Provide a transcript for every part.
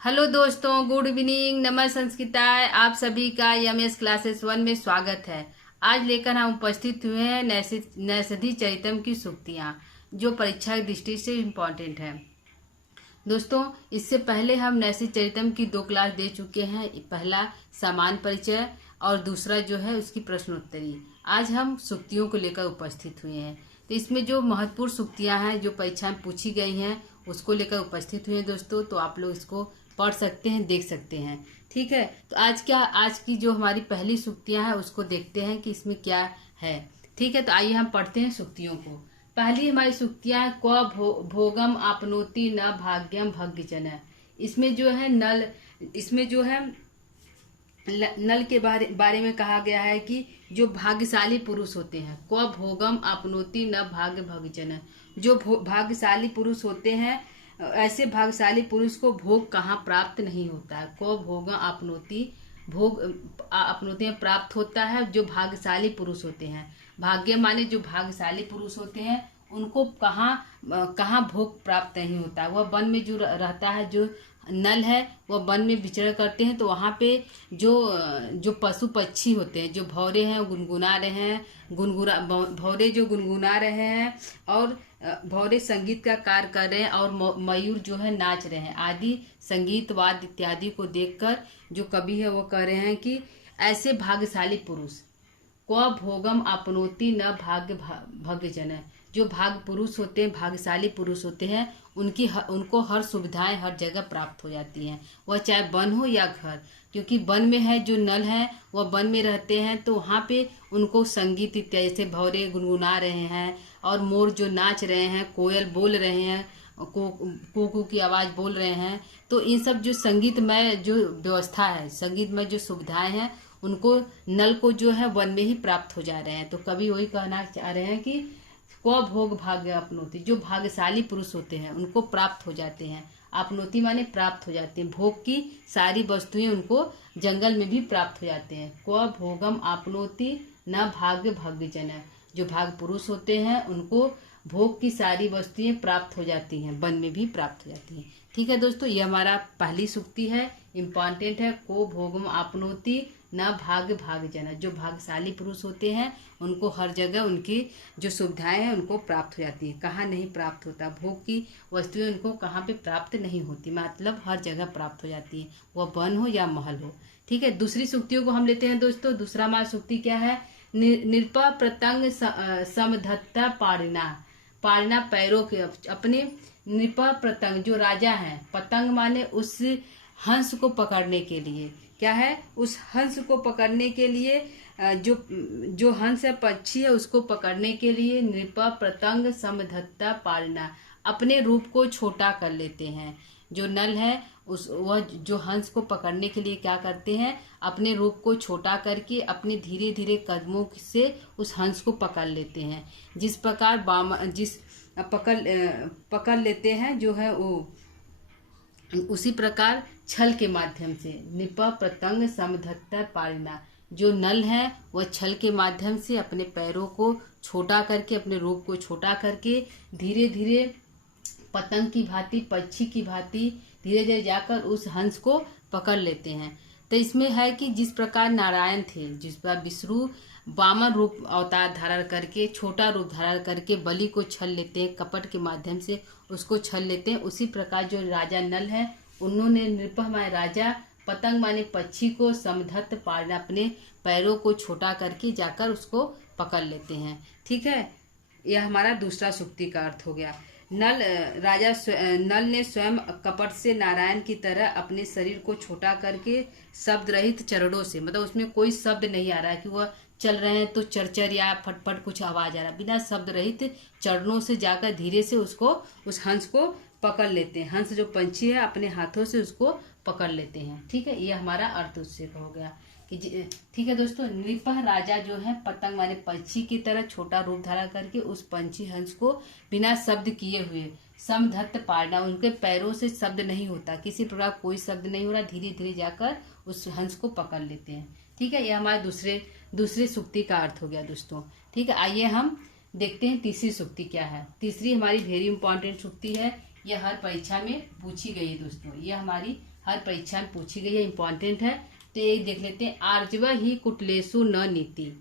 Hello दोस्तों, good evening, नमः संस्कृताय। आप सभी का एमएस क्लासेस 1 में स्वागत है। आज लेकर हम उपस्थित हुए हैं नैषधि चरितम की सूक्तियाँ, जो परीक्षा की दृष्टि से इम्पोर्टेंट है। दोस्तों, इससे पहले हम नैषधि चरितम की 2 क्लास दे चुके हैं। पहला सामान्य परिचय और दूसरा जो है उसकी प्रश्नोत्तरी। आज हम सूक्तियों को लेकर उपस्थित हुए हैं। तो इसमें जो महत्वपूर्ण सूक्तियां हैं जो परीक्षा में पूछी गई हैं उसको लेकर उपस्थित हुए हैं दोस्तों। तो आप लोग इसको पढ़ सकते हैं, देख सकते हैं। ठीक है, तो आज की जो हमारी पहली सूक्तियां हैं उसको देखते हैं कि इसमें क्या है। ठीक है, तो आइए हम पढ़ते हैं सूक्तियों को। पहली हमारी सूक्तियां क्व भोगम आपनोति न भाग्यम भग्यजन। इसमें जो है नल के बारे में कहा गया है कि जो भाग्यशाली पुरुष होते हैं, क्व भोगम आपनोति न भाग्य भग्यजन, जो भाग्यशाली पुरुष होते हैं, ऐसे भाग्यशाली पुरुष को भोग कहाँ प्राप्त नहीं होता है। क्व भोगम आपनोति, भोग आपनोति में प्राप्त होता है जो भाग्यशाली पुरुष होते हैं। भाग्य माने जो भाग्यशाली पुरुष होते हैं उनको कहाँ भोग प्राप्त नहीं होता है। वह वन में जो रहता है, जो नल है वह वन में विचरण करते हैं। तो वहाँ पे जो पशु पक्षी होते हैं, जो भौरे हैं गुनगुना रहे हैं, भौरे जो गुनगुना रहे हैं और भौरे संगीत का कार्य कर रहे हैं और मयूर जो है नाच रहे हैं आदि संगीत वाद्य इत्यादि को देखकर जो कवि है वो कह रहे हैं कि ऐसे भाग्यशाली पुरुष क्व भोगम आपनोति न भाग्य भग्यजन, जो भाग्य पुरुष होते हैं, भाग्यशाली पुरुष होते हैं, उनको हर सुविधाएं हर जगह प्राप्त हो जाती हैं, वह चाहे वन हो या घर। क्योंकि वन में है जो नल है वह वन में रहते हैं, तो वहाँ पे उनको संगीत इत्यादि, जैसे भौरे गुनगुना रहे हैं और मोर जो नाच रहे हैं, कोयल बोल रहे हैं, कोकू की आवाज बोल रहे हैं। तो इन सब जो संगीतमय जो व्यवस्था है, संगीतमय जो सुविधाएं हैं, उनको नल को जो है वन में ही प्राप्त हो जा रहे हैं। तो कवि वही कहना चाह रहे हैं कि क्व भोग भाग्य आपनोति, जो भाग्यशाली पुरुष होते हैं उनको प्राप्त हो जाते हैं। आपनोति माने प्राप्त हो जाते हैं, भोग की सारी वस्तुएं उनको जंगल में भी प्राप्त हो जाते हैं। क्व भोगम आपनोति न भाग्य भग्यजन, जो भाग्य पुरुष होते हैं उनको भोग की सारी वस्तुएं प्राप्त हो जाती हैं, वन में भी प्राप्त हो जाती हैं। ठीक है दोस्तों, ये हमारा पहली सूक्ति है, इम्पॉर्टेंट है। को भोगम आपनोति न भाग्य भाग्यजन, जो भाग्यशाली पुरुष होते हैं उनको हर जगह उनकी जो सुविधाएं हैं उनको प्राप्त हो जाती है। कहाँ नहीं प्राप्त होता, भोग की वस्तुएं उनको कहाँ पे प्राप्त नहीं होती, मतलब हर जगह प्राप्त हो जाती है, वह वन हो या महल हो। ठीक है, दूसरी सूक्तियों को हम लेते हैं दोस्तों। दूसरा हमारा सूक्ति क्या है? निरप प्रतंग समधत्ता पारिना पैरों के अपने नृप प्रतंग, जो राजा हैं, पतंग माने उस हंस को पकड़ने के लिए, क्या है, उस हंस को पकड़ने के लिए, जो हंस है, पक्षी है, उसको पकड़ने के लिए नृप प्रतंग समधत्ता पारिना, अपने रूप को छोटा कर लेते हैं। जो नल है वह जो हंस को पकड़ने के लिए क्या करते हैं, अपने रूप को छोटा करके अपने धीरे धीरे कदमों से उस हंस को पकड़ लेते हैं। जिस प्रकार पकड़ लेते हैं जो है वो, उसी प्रकार छल के माध्यम से निप प्रतंग समधत्ता पारिना, जो नल है वह छल के माध्यम से अपने पैरों को छोटा करके, अपने रूप को छोटा करके धीरे धीरे पतंग की भांति, पक्षी की भांति धीरे धीरे जाकर उस हंस को पकड़ लेते हैं। तो इसमें है कि जिस प्रकार नारायण थे, जिस प्रकार विष्णु वामन रूप अवतार धारण करके, छोटा रूप धारण करके बलि को छल लेते हैं, कपट के माध्यम से उसको छल लेते हैं, उसी प्रकार जो राजा नल है उन्होंने नृप माने राजा, पतंग माने पक्षी को समधत्त पारना, अपने पैरों को छोटा करके जाकर उसको पकड़ लेते हैं। ठीक है, यह हमारा दूसरा सूक्ति का अर्थ हो गया। नल ने स्वयं कपट से नारायण की तरह अपने शरीर को छोटा करके शब्द रहित चरणों से, मतलब उसमें कोई शब्द नहीं आ रहा है कि वह चल रहे हैं तो चरचर या फटफट कुछ आवाज आ रहा है, बिना शब्द रहित चरणों से जाकर धीरे से उस हंस को पकड़ लेते हैं। हंस जो पंछी है अपने हाथों से उसको पकड़ लेते हैं। ठीक है, ये हमारा अर्थ उससे हो गया कि ठीक है दोस्तों, नृपह राजा जो है पतंग माने पक्षी की तरह छोटा रूप धारण करके उस पंछी हंस को बिना शब्द किए हुए समधत्त पारना, उनके पैरों से शब्द नहीं होता, किसी प्रकार कोई शब्द नहीं हो रहा, धीरे धीरे जाकर उस हंस को पकड़ लेते हैं। ठीक है, यह हमारे दूसरे सूक्ति का अर्थ हो गया दोस्तों। ठीक है, आइए हम देखते हैं तीसरी सूक्ति क्या है। तीसरी हमारी वेरी इंपॉर्टेंट सूक्ति है, यह हर परीक्षा में पूछी गई है दोस्तों। यह हमारी हर परीक्षा में पूछी गई है, इम्पोर्टेंट है। तो ये देख लेते हैं, आर्जव ही कुटलेसु न नीति।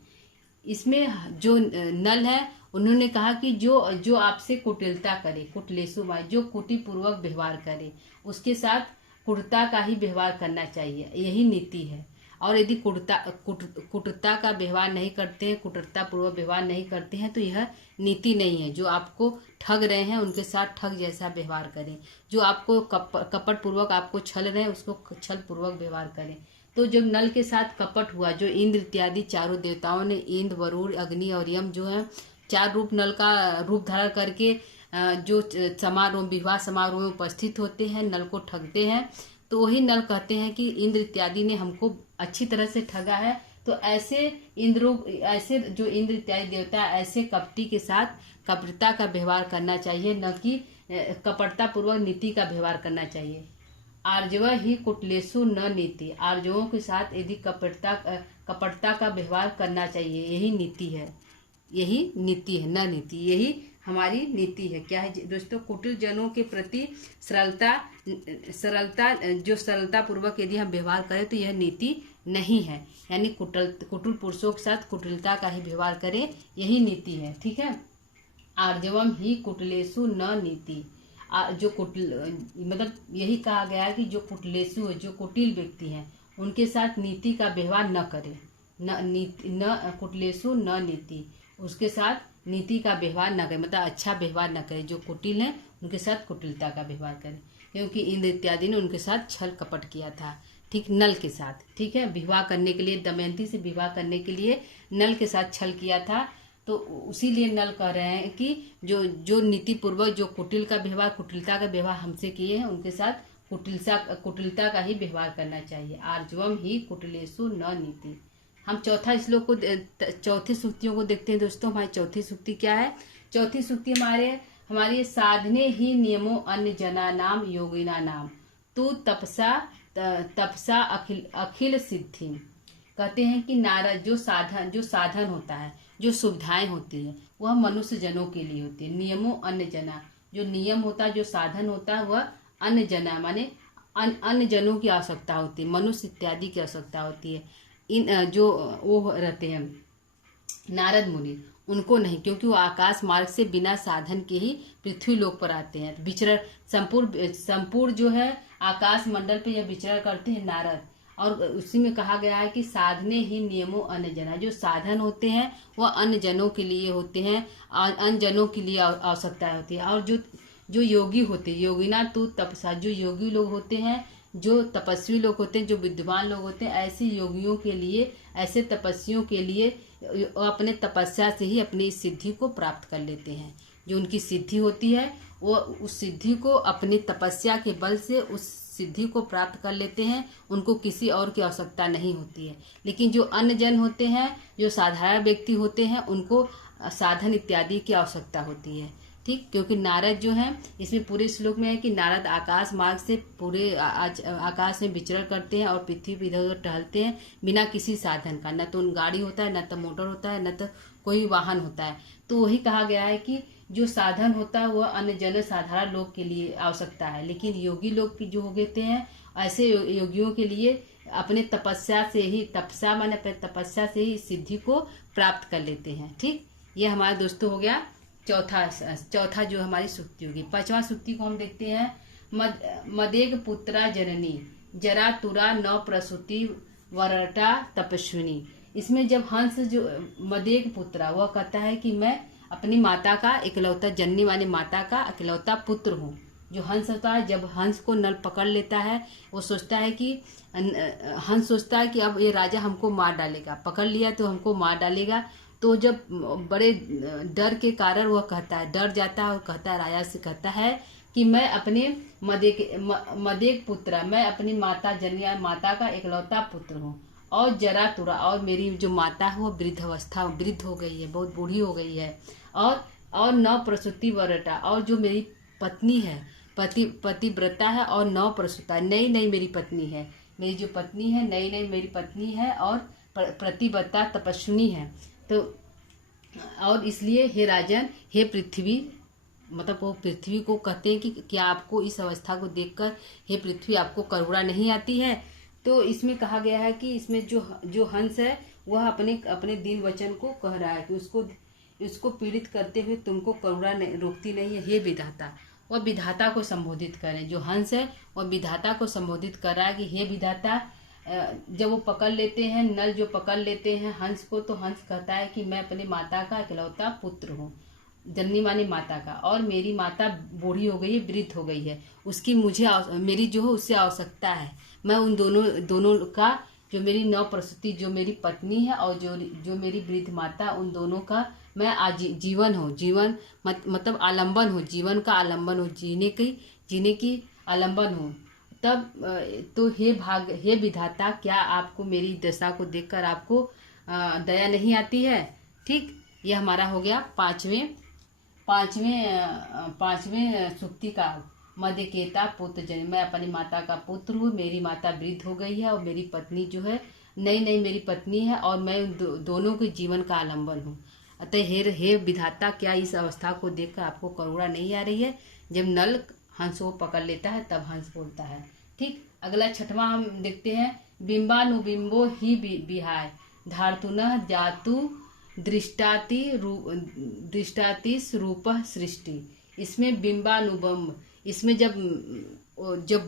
इसमें जो नल है उन्होंने कहा कि जो आपसे कुटिलता करे, कुटलेसु माय जो कुटिपूर्वक व्यवहार करे, उसके साथ कुटता का ही व्यवहार करना चाहिए, यही नीति है। और यदि कुटता का व्यवहार नहीं करते हैं, कुटता पूर्वक व्यवहार नहीं करते हैं, तो यह नीति नहीं है। जो आपको ठग रहे हैं उनके साथ ठग जैसा व्यवहार करें, जो आपको कपट पूर्वक आपको छल रहे हैं उसको छल पूर्वक व्यवहार करें। तो जब नल के साथ कपट हुआ, जो इंद्र इत्यादि चारों देवताओं ने, इंद्र, वरुण, अग्नि और यम जो है 4 रूप नल का रूप धारण करके जो समारोह, विवाह समारोह में उपस्थित होते हैं, नल को ठगते हैं, तो वही नल कहते हैं कि इंद्र इत्यादि ने हमको अच्छी तरह से ठगा है। तो ऐसे ऐसे जो इंद्र इत्यादि देवता, ऐसे कपटी के साथ कपटता का व्यवहार करना चाहिए, न कि कपटता पूर्वक नीति का व्यवहार करना चाहिए। आर्जव ही कुटलेसु न नीति, आर्जवों के साथ यदि कपटता का व्यवहार करना चाहिए, यही नीति है, यही नीति है, न नीति, यही हमारी नीति है। क्या है दोस्तों, कुटिल जनों के प्रति सरलता जो सरलता पूर्वक यदि हम व्यवहार करें तो यह नीति नहीं है। यानी कुटिल पुरुषों के साथ कुटिलता का ही व्यवहार करें, यही नीति है। ठीक है, आर्जवम ही कुटिलेसु न नीति, जो कुटिल मतलब यही कहा गया है कि जो कुटिलेसु है, जो कुटिल व्यक्ति हैं, उनके साथ नीति का व्यवहार न करें, न कुटिलेसु न नीति, उसके साथ नीति का व्यवहार न करें, मतलब अच्छा व्यवहार न करें। जो कुटिल हैं उनके साथ कुटिलता का व्यवहार करें, क्योंकि इंद्र इत्यादि ने उनके साथ छल कपट किया था, ठीक, नल के साथ। ठीक है, विवाह करने के लिए, दमयंती से विवाह करने के लिए नल के साथ छल किया था। तो उसी लिए नल कह रहे हैं कि जो नीति पूर्वक जो कुटिल का व्यवहार, कुटिलता का व्यवहार हमसे किए हैं, उनके साथ कुटिलता का ही व्यवहार करना चाहिए। आर्जवम ही कुटिलेसु न नीति। हम चौथा श्लोक को, चौथी सूक्तियों को देखते हैं दोस्तों। हमारी चौथी सूक्ति क्या है? चौथी सूक्ति हमारी साधने ही नियमो अन्य जना नाम योगिना नाम तू तपसा अखिल सिद्धि। कहते हैं कि नारद जो साधन होता है, जो सुविधाएं होती है, वह मनुष्य जनों के लिए होती है। नियमो अन्य जना, जो नियम होता है, जो साधन होता है, वह अन्य जना माने अन्य जनों की आवश्यकता होती है, मनुष्य इत्यादि की आवश्यकता होती है। इन जो वो रहते हैं नारद मुनि, उनको नहीं, क्योंकि वो आकाश मार्ग से बिना साधन के ही पृथ्वी लोक पर आते हैं। विचरण संपूर्ण जो है आकाश मंडल पे यह विचरण करते हैं नारद। और उसी में कहा गया है कि साधने ही नियमों अन्य जना, जो साधन होते हैं वह अन्य जनों के लिए होते हैं, अन्य जनों के लिए आवश्यकता होती है। और जो योगी होते हैं, योगिना तू तपसा, जो योगी लोग होते हैं, जो तपस्वी लोग होते हैं, जो विद्वान लोग होते हैं, ऐसे योगियों के लिए, ऐसे तपस्वियों के लिए अपने तपस्या से ही अपनी सिद्धि को प्राप्त कर लेते हैं। जो उनकी सिद्धि होती है वो उस सिद्धि को अपनी तपस्या के बल से उस सिद्धि को प्राप्त कर लेते हैं, उनको किसी और की आवश्यकता नहीं होती है। लेकिन जो अन्य जन होते हैं, जो साधारण व्यक्ति होते हैं, उनको साधन इत्यादि की आवश्यकता होती है। ठीक, क्योंकि नारद जो है, इसमें पूरे श्लोक में है कि नारद आकाश मार्ग से पूरे आकाश में विचरण करते हैं और पृथ्वी पर इधर उधर टहलते हैं बिना किसी साधन का। न तो गाड़ी होता है, न तो मोटर होता है, न तो कोई वाहन होता है। तो वही कहा गया है कि जो साधन होता है वह अन्य जन साधारण लोग के लिए आवश्यकता है, लेकिन योगी लोग जो हो गए हैं, ऐसे योगियों के लिए अपने तपस्या से ही, तपस्या माने अपने तपस्या से ही सिद्धि को प्राप्त कर लेते हैं। ठीक, ये हमारा दोस्तों हो गया चौथा जो हमारी सूक्ति होगी। 5वां सूक्ति को हम देखते हैं। मदेग पुत्रा जननी जरा तुरा न प्रसूति वरटा तपस्विनी। इसमें जब हंस जो मदेग पुत्रा, वह कहता है कि मैं अपनी माता का इकलौता, जननी माने माता का इकलौता पुत्र हूँ। जो हंस होता है, जब हंस को नल पकड़ लेता है, वो सोचता है कि हंस सोचता है कि अब ये राजा हमको मार डालेगा, पकड़ लिया तो हमको मार डालेगा। तो जब बड़े डर के कारण वह कहता है, डर जाता है और कहता है, राजा से कहता है कि मैं अपने मदेग पुत्र, मैं अपनी माता जननी माता का इकलौता पुत्र हूँ। और जरा तुरा, और मेरी जो माता है वो वृद्ध हो गई है, बहुत बूढ़ी हो गई है। और न प्रसूति वरटा, और जो मेरी पत्नी है, पतिव्रता है और न प्रसूता, नई मेरी पत्नी है, मेरी जो पत्नी है नई मेरी पत्नी है और प्रतिव्रता तपस्विनी है। तो और इसलिए हे राजन, हे पृथ्वी, मतलब वो पृथ्वी को कहते हैं कि क्या आपको इस अवस्था को देखकर हे पृथ्वी आपको करुणा नहीं आती है। तो इसमें कहा गया है कि इसमें जो जो हंस है वह अपने अपने दीन वचन को कह रहा है कि उसको पीड़ित करते हुए तुमको करुणा रोकती नहीं है हे विधाता। वह विधाता को संबोधित करें, जो हंस है वह विधाता को संबोधित कर रहा है कि हे विधाता। जब वो पकड़ लेते हैं, नल जो पकड़ लेते हैं हंस को, तो हंस कहता है कि मैं अपनी माता का इकलौता पुत्र हूँ, जननी मानी माता का, और मेरी माता बूढ़ी हो गई है, वृद्ध हो गई है, उसकी मेरी जो है उससे आवश्यकता है। मैं उन दोनों का, जो मेरी नव प्रसूति जो मेरी पत्नी है और जो मेरी वृद्ध माता, उन दोनों का मैं जीवन हूँ, मतलब आलम्बन हूँ, जीवन का आलम्बन हूँ, जीने की आलम्बन हूँ। तब तो हे विधाता, क्या आपको मेरी दशा को देखकर आपको दया नहीं आती है। ठीक, ये हमारा हो गया पांचवें सुक्ति का मध्यकेता पुत्र जन। मैं अपनी माता का पुत्र हूँ, मेरी माता वृद्ध हो गई है और मेरी पत्नी जो है नई मेरी पत्नी है, और मैं दोनों के जीवन का आलम्बन हूँ। अतः हे विधाता, क्या इस अवस्था को देखकर आपको करुणा नहीं आ रही है। जब नल हंस को पकड़ लेता है तब हंस बोलता है। ठीक, अगला छठवां हम देखते हैं। बिंबानुबिंबो ही विहाय धार्तुनः जातु दृष्टातिस रूप सृष्टि। इसमें बिंबानुबंब, इसमें जब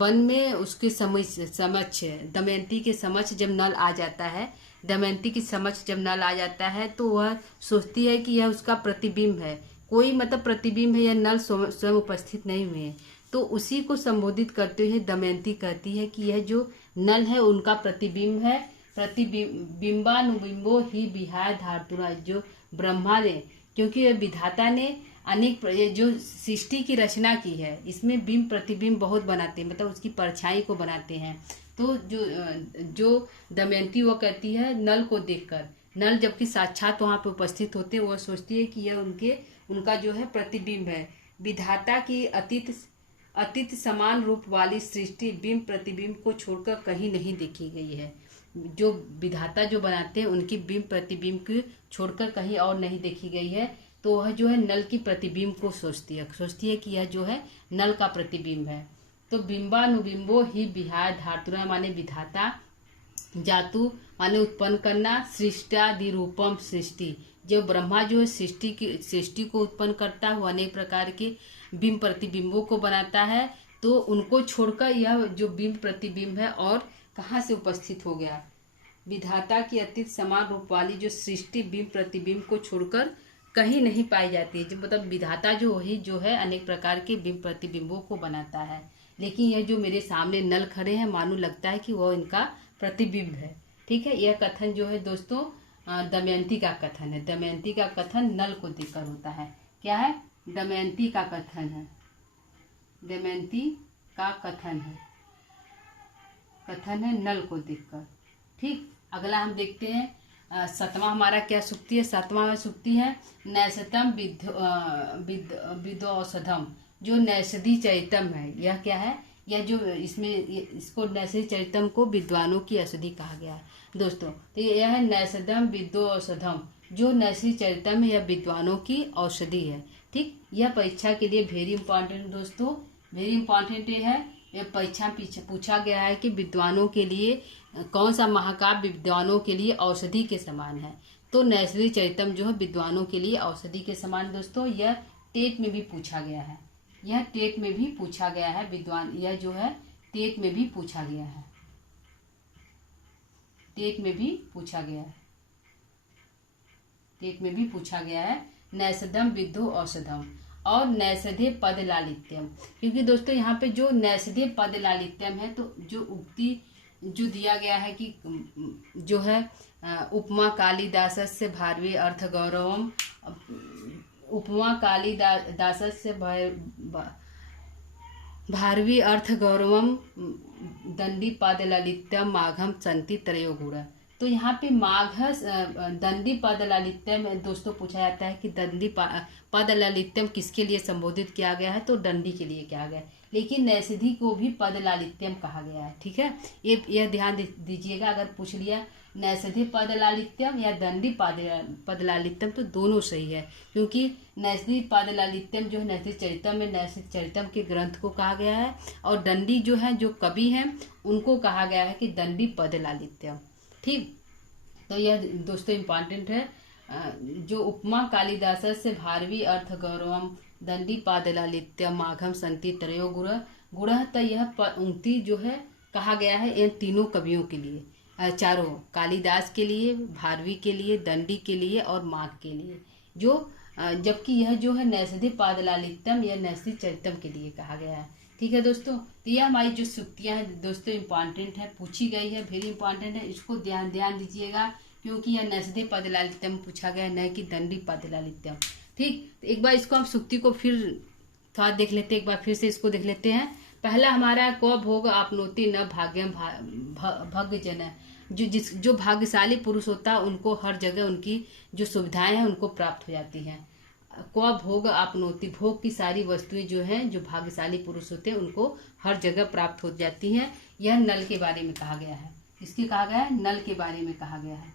वन में उसके समक्ष दमयंती के समक्ष जब नल आ जाता है, दमयंती की समक्ष जब नल आ जाता है तो वह सोचती है कि यह उसका प्रतिबिंब है, कोई मतलब प्रतिबिंब है, यह नल स्वयं उपस्थित नहीं हुए हैं। तो उसी को संबोधित करते हुए दमयंती कहती है कि यह जो नल है उनका प्रतिबिंब है। बिंबानुबिंबो ही विहाय धातुरा, जो ब्रह्मा ने, क्योंकि विधाता ने अनेक जो सृष्टि की रचना की है, इसमें बिंब प्रतिबिंब बहुत बनाते हैं, मतलब उसकी परछाई को बनाते हैं। तो जो दमयंती वो कहती है नल को देखकर, नल जबकि साक्षात वहां पे उपस्थित होते हैं, वह सोचती है कि यह उनका जो है प्रतिबिंब है। विधाता की अतीत समान रूप वाली सृष्टि बिंब प्रतिबिंब को छोड़कर कहीं नहीं देखी गई है। जो विधाता जो बनाते हैं उनकी बिंब प्रतिबिंब को छोड़कर कहीं और नहीं देखी गई है। तो वह जो है नल की प्रतिबिंब को सोचती है कि यह जो है नल का प्रतिबिंब है। तो बिंबानुबिंबो ही विहाय धातुरा माने विधाता, जातु माने उत्पन्न करना, सृष्टादि रूपम सृष्टि, जो ब्रह्मा जो है सृष्टि को उत्पन्न करता है, वो अनेक प्रकार के बिंब प्रतिबिंबों को बनाता है। तो उनको छोड़कर यह जो बिंब प्रतिबिंब है और कहाँ से उपस्थित हो गया। विधाता की अतीत समान रूप वाली जो सृष्टि बिंब प्रतिबिंब को छोड़कर कहीं नहीं पाई जाती है। जो मतलब विधाता जो वही जो है अनेक प्रकार के बिंब प्रतिबिंबों को बनाता है, लेकिन यह जो मेरे सामने नल खड़े हैं मानो लगता है कि वह इनका प्रतिबिंब है। ठीक है, यह कथन जो है दोस्तों दमयंती का कथन है। दमयंती का कथन नल को देखकर होता है। क्या है? दमयंती का कथन है, दमयंती का कथन है नल को देखकर। ठीक, अगला हम देखते हैं सतवां हमारा क्या सुक्ति है। सातवां में सुक्ति है नैषधम विद्व औषधम, जो नैषधि चरितम है। यह क्या है? यह जो इसको नैषधि चरितम को विद्वानों की औषधि कहा गया है दोस्तों। तो यह है नैषधम विद्व औषधम, जो नैषधि चरितम है यह विद्वानों की औषधि है। ठीक, यह परीक्षा के लिए वेरी इंपॉर्टेंट दोस्तों, वेरी इंपॉर्टेंट है। यह परीक्षा पूछा गया है कि विद्वानों के लिए कौन सा महाकाव्य विद्वानों के लिए औषधि के समान है। तो नैषधि चरितम जो है विद्वानों के लिए औषधि के समान दोस्तों। यह टेट में भी पूछा गया है, यह टेट में भी पूछा गया है विद्वान, यह जो है टेट में भी पूछा गया है, टेट में भी पूछा गया है, टेट में भी पूछा गया है। नैषधम विद्वो औषधम और नैषधे पद लालित्यम, क्योंकि दोस्तों यहाँ पे जो नैषधे पद लालित्यम है, तो जो उक्ति जो दिया गया है कि जो है उपमा कालिदासस्य भारवी अर्थ गौरवम, उपमा कालिदासस्य भारवी अर्थ गौरवम दंडी पाद ललित्यम माघम संति त्रयो गुण। तो यहाँ पे माघ दंडी पद लालित्यम दोस्तों पूछा जाता है कि दंडी पद लालित्यम किसके लिए संबोधित किया गया है, तो दंडी के लिए किया गया है। लेकिन नैषधि को भी पद लालित्यम कहा गया है। ठीक है, यह ध्यान दीजिएगा। अगर पूछ लिया नैषधि पद लालित्यम या दंडी पद लालित्यम तो दोनों सही है, क्योंकि नैषधि पद लालित्यम जो है नैषधि चरितम में नैषधि चरितम के ग्रंथ को कहा गया है, और दंडी जो है जो कवि हैं उनको कहा गया है कि दंडी पद लालित्यम। ठीक, तो यह दोस्तों इम्पॉर्टेंट है। जो उपमा कालिदास से भारवी अर्थ गौरवम दंडी पाद लालित्यम माघम संति त्रयो गुण तो यह उक्ति जो है कहा गया है इन तीनों कवियों के लिए, चारों, कालिदास के लिए, भारवी के लिए, दंडी के लिए और माघ के लिए, जो जबकि यह जो है नैषधि पाद लालित्यम या नैषधि चरितम के लिए कहा गया है। ठीक है दोस्तों, तो यह हमारी जो सूक्तियां हैं दोस्तों इम्पॉर्टेंट है, पूछी गई है, वेरी इंपॉर्टेंट है, इसको ध्यान दीजिएगा, क्योंकि यह नैषधि पद लालित्यम पूछा गया है, न कि दंडी पद लालित्यम। ठीक, तो एक बार इसको हम सूक्ति को फिर थोड़ा देख लेते हैं, एक बार फिर से इसको देख लेते हैं। पहला हमारा क्व भोग आपनोति न भाग्यम भग्यजन, जो भाग्यशाली पुरुष होता है उनको हर जगह उनकी जो सुविधाएं हैं उनको प्राप्त हो जाती हैं। क्व भोग आपनोति, भोग की सारी वस्तुएं जो हैं जो भाग्यशाली पुरुष होते हैं उनको हर जगह प्राप्त हो जाती हैं। यह नल के बारे में कहा गया है। इसके कहा गया है, नल के बारे में कहा गया है,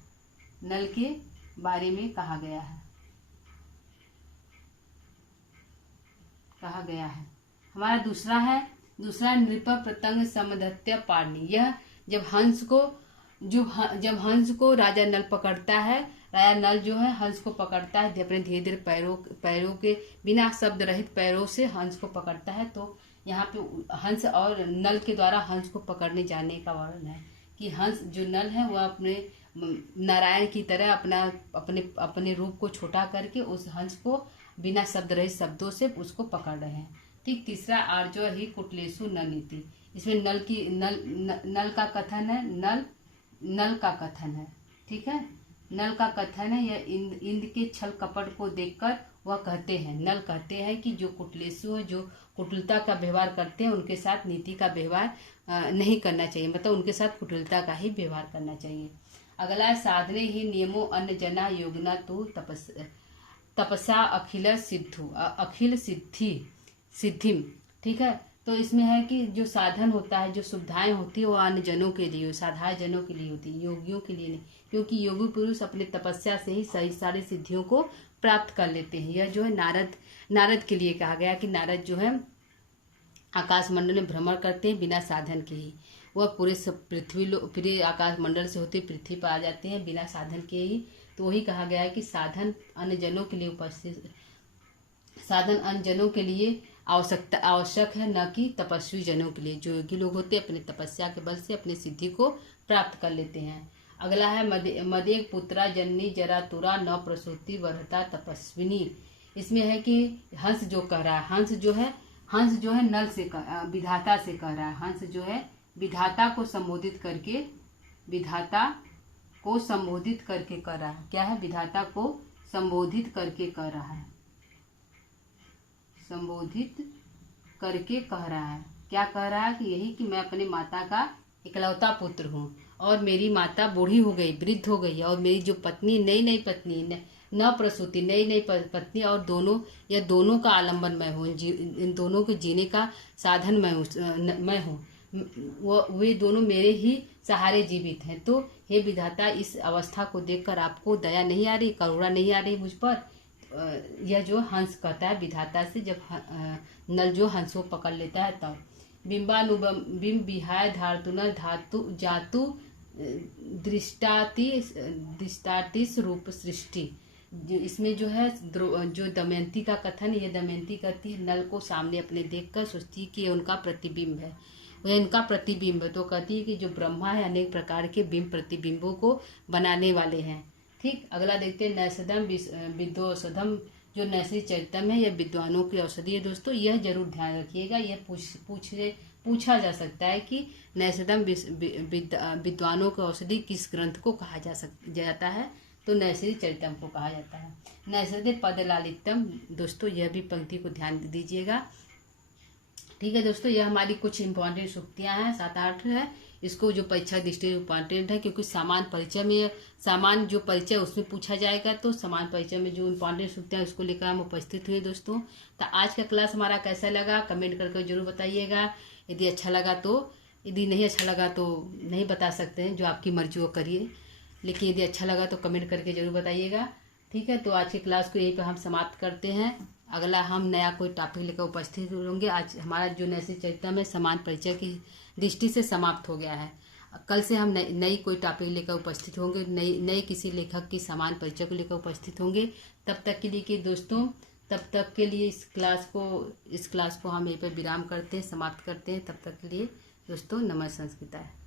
नल के बारे में कहा गया है, हमारा दूसरा है नृप प्रतंग समदत्य पाणि। यह जब हंस को राजा नल पकड़ता है, राजा नल जो है हंस को पकड़ता है अपने धीरे धीरे पैरों के बिना शब्द रहित पैरों से हंस को पकड़ता है। तो यहाँ पे हंस और नल के द्वारा हंस को पकड़ने जाने का वर्णन है कि हंस जो नल है वह अपने नारायण की तरह अपने रूप को छोटा करके उस हंस को बिना शब्द रहित शब्दों से उसको पकड़ रहे हैं। ठीक, तीसरा आर्जो ही कुटलेसु न नीति। इसमें नल का कथन है, नल का कथन है। ठीक है, नल का कथन है, यह इंद्र के छल कपट को देखकर वह कहते हैं, नल कहते हैं कि जो कुटलेसु है, जो कुटिलता का व्यवहार करते हैं उनके साथ नीति का व्यवहार नहीं करना चाहिए, मतलब उनके साथ कुटिलता का ही व्यवहार करना चाहिए। अगला है साधने ही नियमो अन्न जना योगना तू तपस्या अखिल सिद्धिम। ठीक है, तो इसमें है कि जो साधन होता है, जो सुविधाएं होती है वो अन्य जनों के लिए, साधारण जनों के लिए होती है, योगियों के लिए नहीं, क्योंकि योगी पुरुष अपने तपस्या से ही सही सारी सिद्धियों को प्राप्त कर लेते हैं। यह जो है नारद के लिए कहा गया कि नारद जो है आकाश मंडल में भ्रमण करते हैं बिना साधन के ही, वह पूरे आकाश मंडल से होते पृथ्वी पर आ जाते हैं बिना साधन के ही। तो वही कहा गया है कि साधन अन्य जनों के लिए साधन अन्य जनों के लिए आवश्यक है, न कि तपस्वी जनों के लिए। जो योगी लोग होते हैं अपने तपस्या के बल से अपनी सिद्धि को प्राप्त कर लेते हैं। अगला है मदेक पुत्रा जननी जरा तुरा न प्रसूति वर्हता तपस्विनी। इसमें है कि हंस जो कह रहा है, हंस जो है नल से विधाता से कह रहा है, हंस जो है विधाता को संबोधित करके कर रहा है। क्या है? विधाता को संबोधित करके कह रहा है, संबोधित करके कह रहा है। क्या कह रहा है? कि यही कि मैं अपने माता का इकलौता पुत्र हूँ और मेरी माता बूढ़ी हो गई, वृद्ध हो गई, और मेरी जो पत्नी नई पत्नी न प्रसूति नई पत्नी, और दोनों का आलम्बन मैं हूँ, इन दोनों के जीने का साधन मैं हूँ, वे दोनों मेरे ही सहारे जीवित हैं। तो हे विधाता, इस अवस्था को देखकर आपको दया नहीं आ रही, करुणा नहीं आ रही मुझ पर? यह जो हंस कहता है विधाता से, जब नल जो हंस को पकड़ लेता है तब। बिंब विहाय धातुनल धातु जातु दृष्टातिस रूप सृष्टि। इसमें जो है जो दमयंती का कथन, ये दमयंती कहती है नल को सामने अपने देखकर सोचती कि ये उनका प्रतिबिंब है, वह इनका प्रतिबिंब है। तो कहती है कि जो ब्रह्मा है अनेक प्रकार के बिंब प्रतिबिंबों को बनाने वाले हैं। ठीक, अगला देखते हैं नैषधम विद्वौषधम। जो नैषधि चरितम है यह विद्वानों की औषधि है दोस्तों, यह जरूर ध्यान रखिएगा। यह पूछा जा सकता है कि नैषधम विद्वानों की औषधि किस ग्रंथ को कहा जाता है? तो नैषधि चरितम को कहा जाता है। नैषधि पद लालित्यम दोस्तों, यह भी पंक्ति को ध्यान दीजिएगा। ठीक है दोस्तों, यह हमारी कुछ इंपॉर्टेंट सूक्तियां हैं, 7-8 है, इसको जो परीक्षा दृष्टि इम्पॉर्टेंट है, क्योंकि सामान्य परिचय में सामान्य जो परिचय उसमें पूछा जाएगा, तो सामान्य परिचय में जो इम्पॉर्टेंट सूचना है उसको लेकर हम उपस्थित हुए दोस्तों। तो आज का क्लास हमारा कैसा लगा कमेंट करके जरूर बताइएगा। यदि अच्छा लगा तो, यदि नहीं अच्छा लगा तो नहीं बता सकते हैं, जो आपकी मर्जी वो करिए, लेकिन यदि अच्छा लगा तो कमेंट करके जरूर बताइएगा। ठीक है, तो आज की क्लास को यहीं पर हम समाप्त करते हैं। अगला हम नया कोई टॉपिक लेकर उपस्थित होंगे। आज हमारा जो नैतिक चरित्र में समान परिचय की दृष्टि से समाप्त हो गया है। कल से हम नई कोई टॉपिक लेकर उपस्थित होंगे, नए किसी लेखक की समान परिचय को लेकर उपस्थित होंगे। तब तक के लिए कि दोस्तों, तब तक के लिए इस क्लास को हम यहीं पर विराम करते हैं, समाप्त करते हैं। तब तक के लिए दोस्तों, नमः संस्कृता है।